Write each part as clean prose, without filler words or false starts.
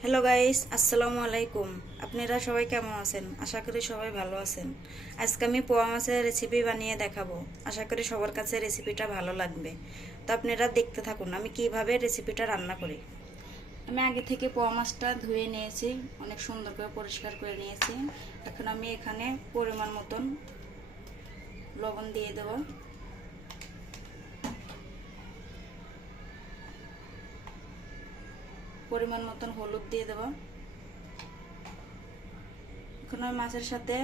Hello guys, আসসালামু আলাইকুম। আপনারা সবাই কেমন আছেন? আশা করি সবাই ভালো আছেন। আজকে আমি পোয়া মাছের রেসিপি বানিয়ে দেখাবো। আশা করি সবার কাছে রেসিপিটা ভালো লাগবে। তো আপনারা দেখতে থাকুন আমি কিভাবে রেসিপিটা রান্না করি। আমি আগে থেকে পোয়া মাছটা ধুয়ে নিয়েছি, অনেক সুন্দর করে পরিষ্কার করে নিয়েছি। এখন আমি এখানে পরিমাণ মতন লবণ দিয়ে দেব, পরিমাণ মতন হলুদ দিয়ে দেব। এখন আমি মাছের সাথে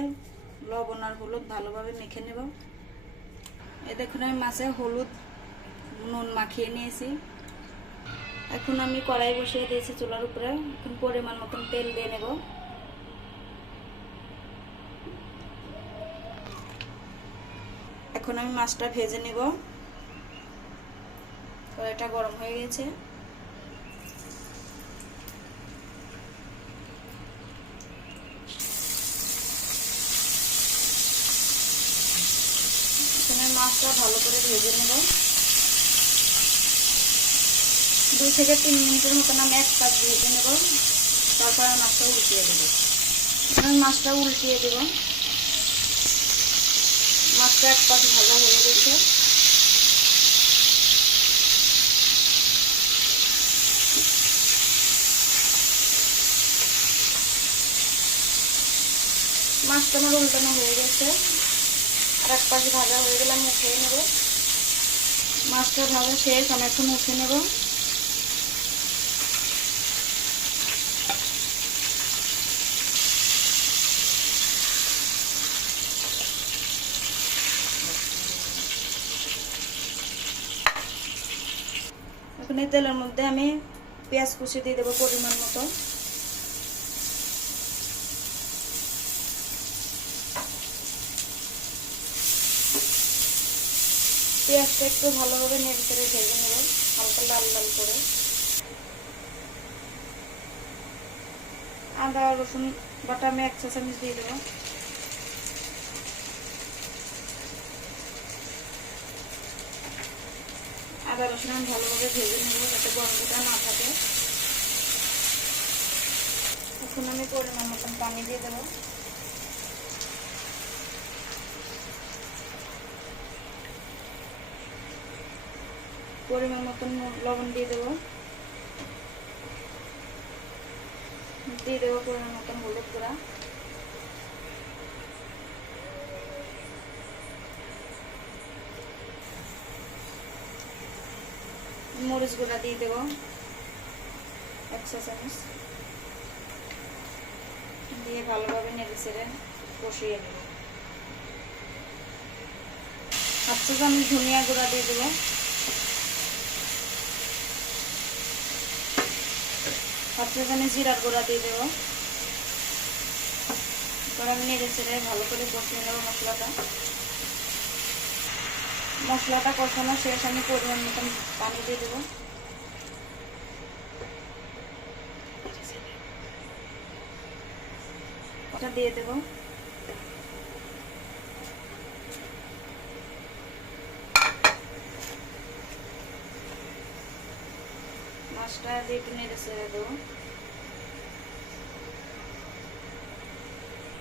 লবণ আর হলুদ ভালোভাবে মেখে নেব। এই দেখুন আমি মাছে হলুদ নুন মাখিয়ে নিয়েছি। এখন আমি কড়াই বসিয়ে দিয়েছি চুলার উপরে। এখন পরিমাণ মতন তেল দিয়ে নেব। এখন আমি মাছটা ভেজে নেব। কড়াইটা গরম হয়ে গেছে। এখানে মাছটা ভালো করে ভেজে নেব। 2 থেকে 3 মিনিটের মতন আমি এক পাশ ভেজে নেব। তারপর আমি মাছটা উল্টিয়ে দেবো। আমি মাছটা উল্টিয়ে দেব। মাছটা এক পাশ ভাজা হয়ে গেছে। মাছটা আমার উল্টানো হয়ে গেছে। আর এক পাশে ভাজা হয়ে গেলে আমি উঠিয়ে নেব। মাছটা ভাজা শেষ, আমি এখন উঠে নেব। এখন এই তেলের মধ্যে আমি পেঁয়াজ কুচি দিয়ে দেবো পরিমাণ মতো। পেঁয়াজটা একটু ভালোভাবে নেড়ে চেড়ে ভেজে নেব, হালকা লাল লাল করে। আদা রসুন বাটা আমি 1 চা চামচ দিয়ে দেবো। আদা রসুন আমি ভালোভাবে ভেজে নেব যাতে গন্ধটা না থাকে। এখন আমি পরিমাণ মতন পানি দিয়ে দেবো। পরিমাণ মতন লবণ দিয়ে দেবো। দিয়ে দেবো পরিমাণ মতন হলুদ গুঁড়া। মরিচ গুঁড়া দিয়ে দেবো 1 চা চামচ। দিয়ে ভালোভাবে নেড়ে চেড়ে কষিয়ে নেব। 1 চা চামচ ধনিয়া গুঁড়া দিয়ে দেবো। 1 চা চামচ জিরার গুঁড়া দিয়ে দেবো। এবার আমি নেড়ে চেড়ে ভালো করে কষিয়ে নেব মশলাটা কষানো শেষ, আমি পরিমাণ মতন পানি দিয়ে দেবো। ওটা দিয়ে দেবো। মাছটা দিয়ে একটু নেড়ে চেড়ে দেবো।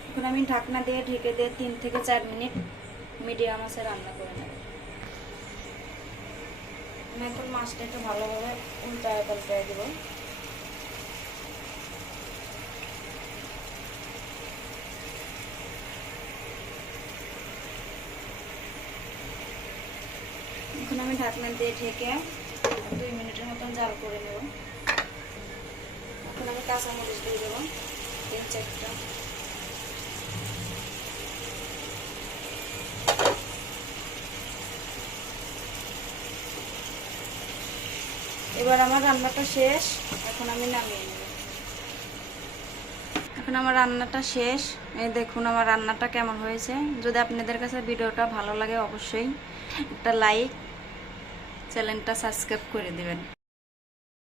এখন আমি ঢাকনা দিয়ে ঢেকে দিয়ে 3 থেকে 4 মিনিট মিডিয়াম আঁচে রান্না করে নেব। আমি এখন মাছটা একটু ভালোভাবে উল্টায় পাল্টায় দেবো। এখন আমি ঢাকনা দিয়ে ঢেকে 2 মিনিটের মতন জাল করে নেব। এখন আমি কাঁচামরিচ দিয়ে দেবো 3-4টা। এবার আমার রান্নাটা শেষ, এখন আমি নামিয়ে নেব। এখন আমার রান্নাটা শেষ। এই দেখুন আমার রান্নাটা কেমন হয়েছে। যদি আপনাদের কাছে ভিডিওটা ভালো লাগে অবশ্যই একটা লাইক, চ্যানেলটা সাবস্ক্রাইব করে দিবেন।